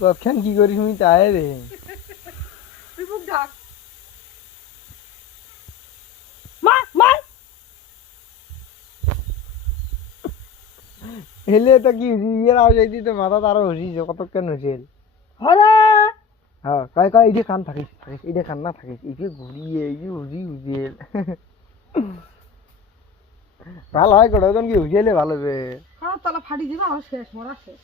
কতক্ষণ কি করিস আমি তাই রে হেলে তো কি ইয়ের আওয়াজ আইতি তো মাথা তারও হসিস কতক্ষণ হসিল হ্যাঁ কয় কয় এই কান থাকিস থাকিস এই কান না থাকিস এই যে ঘুরিয়ে এই যে হুজি হুজিয়েল ভালো হয় কোটা কি হুজিয়েলে ভালো হবে তলা ফাটি যাবে আর শেষ মরা শেষ